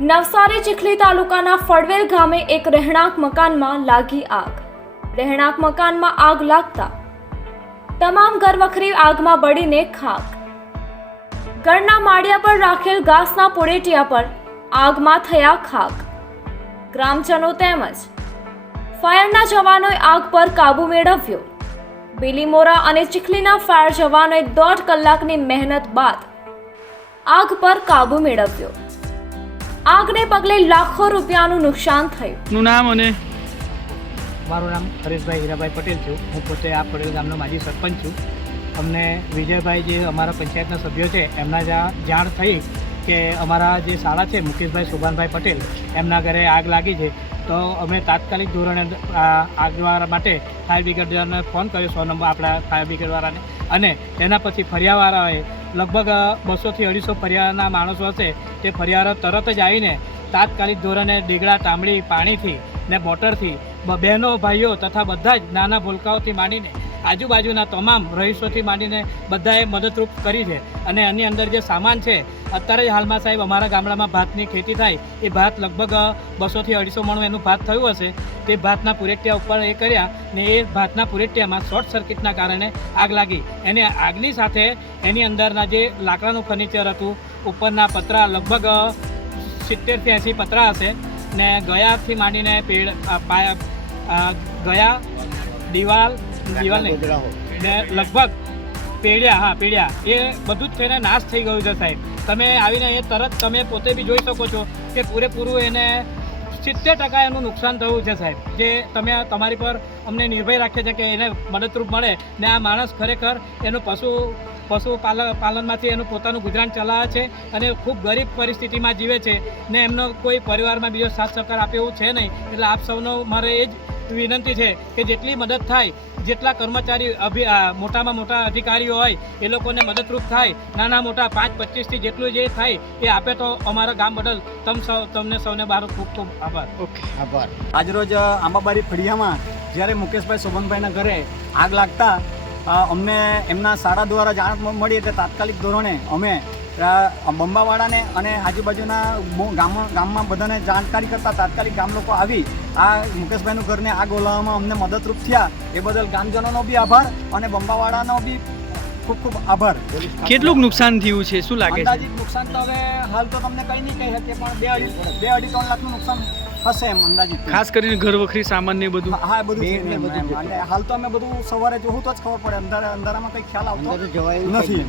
નવસારી ચીખલી તાલુકાના ફળવેલ ગામે એક રહેણાંક મકાનમાં લાગી આગ. રહેણાંક મકાનમાં આગ લાગતા તમામ ઘરવખરી આગમાં બળીને ખાક. ઘરના માળિયા પર રાખેલ ઘાસના પુડેટિયા પર આગમાં થયા ખાક. ગ્રામજનો તેમજ ફાયરના જવાનોએ આગ પર કાબુ મેળવ્યો. બિલીમોરા અને ચીખલીના ફાયર જવાનોએ દોઢ કલાકની મહેનત બાદ આગ પર કાબુ મેળવ્યો. આગને પગલે લાખો રૂપિયાનું નુકસાન થયું. નું નામ અને? મારું નામ હરેશભાઈ હીરાભાઈ પટેલ છું. હું પોતે આ પટેલ ગામનો માજી સરપંચ છું. અમને વિજયભાઈ જે અમારા પંચાયતના સભ્યો છે એમના જ્યાં જાણ થઈ કે અમારા જે શાળા છે મુકેશભાઈ શોભાનભાઈ પટેલ એમના ઘરે આગ લાગી છે. તો અમે તાત્કાલિક ધોરણે આ આગવાળા માટે ફાયર બ્રિગેડને ફોન કર્યો, સો નંબર આપણા ફાયર બ્રિગેડવાળાને. અને તેના પછી ફરિયાવાળાએ લગભગ બસોથી અઢીસો ફરિયાના માણસો હશે તે ફરિયારો તરત જ આવીને તાત્કાલિક ધોરણે ડીગડા તાંબડી, પાણીથી ને બોટરથી બહેનો, ભાઈઓ તથા બધા જ નાના ભૂલકાઓથી માંડીને આજુબાજુના તમામ રહીશોથી માંડીને બધાએ મદદરૂપ કરી છે. અને એની અંદર જે સામાન છે, અત્યારે જ હાલમાં સાહેબ અમારા ગામડામાં ભાતની ખેતી થાય. એ ભાત લગભગ બસોથી અઢીસો મણું એનું ભાત થયું હશે. તે ભાતના પુરેટિયા ઉપર એ કર્યા ને એ ભાતના પુરેટિયામાં શોર્ટ સર્કિટના કારણે આગ લાગી. એને આગની સાથે એની અંદરના જે લાકડાનું ફર્નિચર હતું, ઉપરના પતરા લગભગ સિત્તેરથી એંસી પતરા હશે. ને ગયાથી માંડીને પેડ ગયા, દિવાલ દિવાલ ને લગભગ પેડિયા, હા, પેડિયા. એ બધું જ થઈને નાશ થઈ ગયું છે સાહેબ. તમે આવીને એ તરત તમે પોતે બી જોઈ શકો છો કે પૂરેપૂરું એને સિત્તેર ટકા એનું નુકસાન થયું છે સાહેબ. જે તમે તમારી પર અમને નિર્ભય રાખે છે કે એને મદદરૂપ મળે ને આ માણસ ખરેખર એનું પશુ પશુ પાલન પાલનમાંથી એનું પોતાનું ગુજરાન ચલાવે છે અને ખૂબ ગરીબ પરિસ્થિતિમાં જીવે છે ને એમનો કોઈ પરિવારમાં બીજો સાથ સહકાર આપે એવું છે નહીં. એટલે આપ સૌનો મારે એ જ વિનંતી છે કે જેટલી મદદ થાય, જેટલા કર્મચારી અભિ મોટામાં મોટા અધિકારીઓ હોય, એ લોકોને મદદરૂપ થાય, નાના મોટા પાંચ પચીસથી જેટલું જે થાય, એ આપે તો અમારા ગામ બદલ તમ સૌ, તમને સૌને મારો ખૂબ ખૂબ આભાર. ઓકે, આભાર. આજરોજ આંબાબારી ફળિયામાં જ્યારે મુકેશભાઈ શોભનભાઈના ઘરે આગ લાગતા અમને એમના શાળા દ્વારા જાણ મળી એટલે તાત્કાલિક ધોરણે અમે અ, બંબાવાડાને અને આજુબાજુના ગામમાં બધાને જાણકારી કરતા તાત્કાલિક ગામ લોકો આવી. આ મુકેશભાઈનું ઘરને આગ ઓલાવવામાં અમને મદદરૂપ થયા. એ બદલ ગામજનોનો બી આભાર અને બંબાવાડાનો બી ખૂબ ખૂબ આભાર. કેટલુંક નુકસાન થયું છે? શું લાગે છે? નુકસાન તો હવે હાલ તો તમને કંઈ નહીં કહી શકીએ પણ બે અઢી બે અઢી ત્રણ લાખનું નુકસાન હશે એમ અંદાજિત. ખાસ કરીને ઘર વખરી સામાન ને બધું? હા બધું હાલ તો અમે બધું સવારે જોવું તો જ ખબર પડે. અંધારા અંધારામાં કંઈ ખ્યાલ આવતો નથી.